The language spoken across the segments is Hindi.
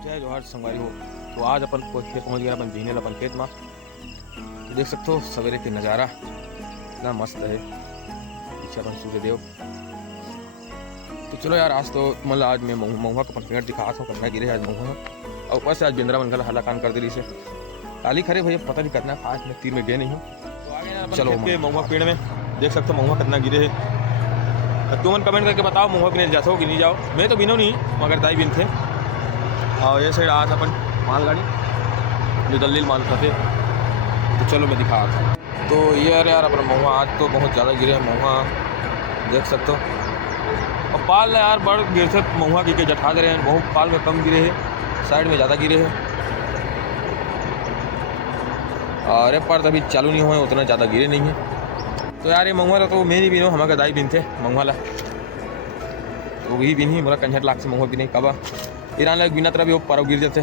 जय जोहार संगवारी हो। तो आज अपन खेत पहुँच गया, अपन बीने अपन खेत में। तो देख सकते हो सवेरे के नज़ारा इतना मस्त है, पीछे अपन सूर्य देव। तो चलो यार, आज तो मतलब आज मैं महुआ का पेड़ दिखा था, कन्ना गिरे आज महुआ, और ऊपर से आज बिंद्रा मनगल हल्ला काम कर दे से काली खरे भैया, पता नहीं करना आज मैं तीर में गए नहीं हूँ। तो आगे यार चलो के महुआ पेड़ में देख सकते हो महुआ कितना गिरे है। तुम कमेंट करके बताओ महुआ बिने जाओ कि नहीं जाओ। मैं तो बिनो नहीं, मगर दाई बिन थे। और ये साइड आज अपन मालगाड़ी जो दल्लील माल खाते। तो चलो मैं दिखा रहा था। तो ये यार अपन महुआ आज तो बहुत ज़्यादा गिरे हैं महुआ, देख सकते हो। और पाल यार बड़ गिरते महुआ की जठा दे रहे हैं, बहुत पाल में कम गिरे हैं, साइड में ज़्यादा गिरे हैं। और पर अभी चालू नहीं हुए, उतना ज़्यादा गिरे नहीं है। तो यार ये महुआ तो मैं नहीं बिनो, हमारे दाई बिन थे महुआ ला, तो वही बिन ही मोला कंझट लाख से महुआ बिने कबा ईरान लाख बिना तरह भी वो पारो गिर जाते।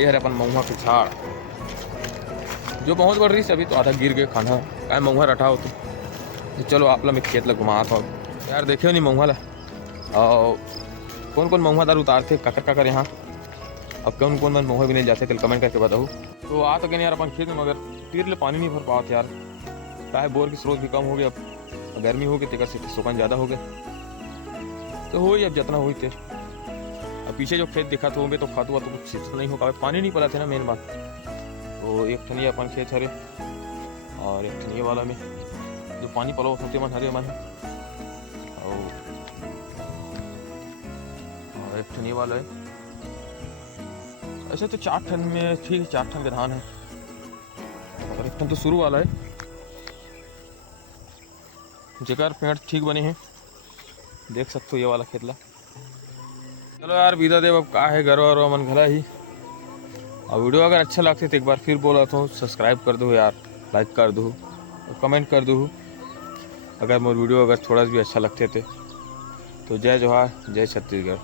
ये है अपन महुआ के झाड़ जो बहुत बढ़ रही है, अभी तो आधा गिर गए खाना क्या महुआ रठा होते। तो चलो आप लोग मैं खेत लग घुमा था यार, देखियो नहीं महुआ ला। और कौन कौन महुआ दार उतारते काकर काकर यहाँ, अब कौन कौन मन महुआ भी नहीं जाते, कल कमेंट करके बताओ। तो आ तो गए यार अपन खेत में, मगर तीर ले पानी नहीं भर पाओ यार, चाहे बोर की स्रोत भी कम हो गया, अब गर्मी हो गई तेकर से सुकन ज़्यादा हो गया। तो हो ही अब जितना हुई थे। अब पीछे जो खेत दिखा तो तो खातू तो कुछ सिस्टम नहीं हो पाए, पानी नहीं पड़ा थे ना मेन बात। तो एक ठनिया अपन खेत हरे, और एक ठनिया वाला में जो पानी पलो होते मन हरे मन, और एक ठनिया वाला है। ऐसे तो 4 ठन में ठीक है, 4 ठन के धान है, और एक ठन तो शुरू वाला है जेकर पेड़ ठीक बने हैं, देख सकते हो ये वाला खेत ला। चलो यार विदा देव, अब का है घर और मन घला ही। और वीडियो अगर अच्छा लगते तो एक बार फिर बोला तो सब्सक्राइब कर दो यार, लाइक कर दो और कमेंट कर दो अगर मोर वीडियो अगर थोड़ा भी अच्छा लगते थे। तो जय जोहार, जय छत्तीसगढ़।